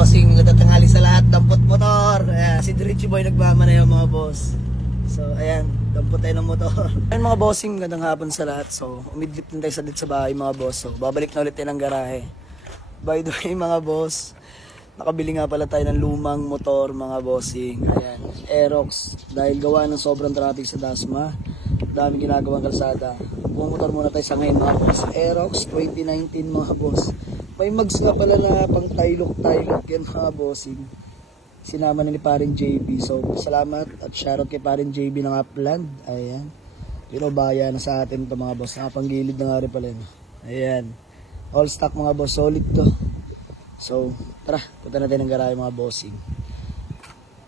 bossing, natatanghali sa lahat, dampot motor. Ayan, si Richie Boy nagmamanayaw mga boss. So ayan, dampot tayo ng motor. Ayan mga bossing, magandang hapon sa lahat. So umidlip din tayo sa bahay mga boss. So babalik na ulit tayo ng garahe. By the way mga boss, nakabili nga pala tayo ng lumang motor mga bossing. Ayan, Aerox. Dahil gawa ng sobrang traffic sa Dasma, dami ginagawang kalsada. Pumotor muna tayo sa ngayon mga boss. Aerox 2019 mga boss. May mags nga pala na pang taylok yan mga bossing. Sinama ni parin JB. So salamat at shoutout kay parin JB ng Upland. Ayan. Pinobaya na sa atin ito mga boss. Nakapanggilid na nga rin pala yun. Ayan. All stock mga boss. Solid to. So tara, punta natin ng garahe mga bossing.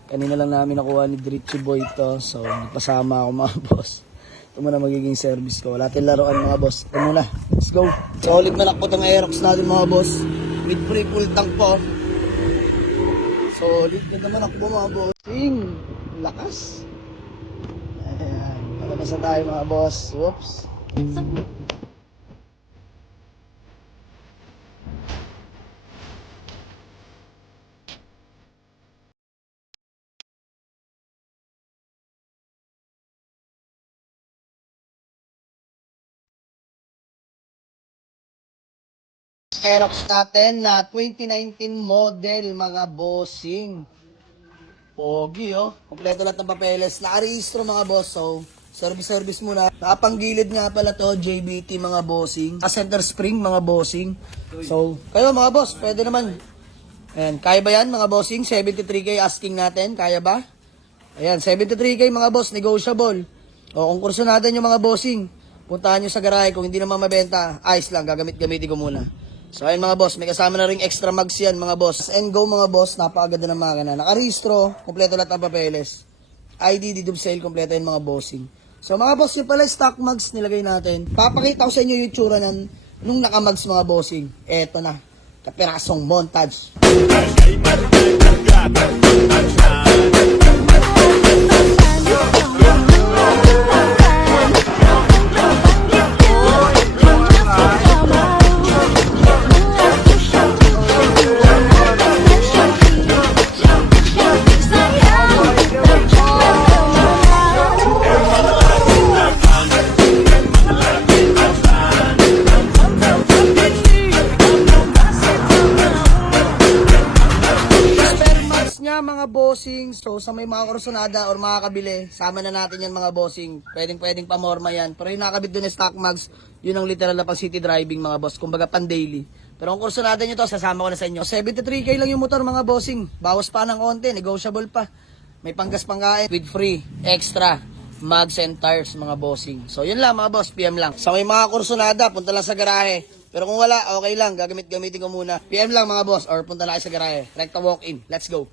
Kanina lang namin nakuha ni Richie Boy to. So nagpasama ako mga boss. Ito muna magiging service ko. Wala tayong laruan mga boss. Ito muna. Let's go. Solid malak po itong Aerox natin mga boss. With free full tank po. Solid ka naman ako mga bossing. Lakas. Ayan. Palabas na tayo mga boss. Whoops. Aerox natin na 2019 model mga bossing. Pogi oh. Kompleto lahat ng papeles. Nakarehistro mga boss. So, service muna. Nakapanggilid nga pala to, JBT mga bossing. Center spring mga bossing. So, kayo mga boss, pwede naman. Ayan, kaya ba yan mga bossing? 73k asking natin. Kaya ba? Ayan, 73k mga boss, negotiable. O, kung kurso natin yung mga bossing, puntahan nyo sa garahe. Kung hindi naman mabenta, ayos lang, gamitin ko muna. So ayun mga boss, may kasama na ring extra mags yan mga boss. And go mga boss, napakaganda ng makina. Nakarehistro, kompleto lahat ng papeles. ID, deed of sale, kompleto yun mga bossing. So mga boss, yung pala stock mags nilagay natin. Papakita ko sa inyo yung itsura nung nakamags mga bossing. Eto na, kapirasong montage. Mga bossing, so sa may mga kursunada or mga kabili, sama na natin yan mga bossing. Pwedeng pamorma yan. Pero yung nakabit doon na stock mags, yun ang literal na pang city driving mga boss. Kumbaga pan daily. Pero kung kursunada nyo to, sasama ko na sa inyo. 73k lang yung motor mga bossing. Bawas pa ng konti, negotiable pa. May panggas pangkain with free, extra mags and tires mga bossing. So yun lang mga boss, PM lang. Sa may mga kursunada, punta lang sa garahe. Pero kung wala, okay lang, gamitin ko muna. PM lang mga boss or punta lang kayo sa garahe. Rekta walk in. Let's go.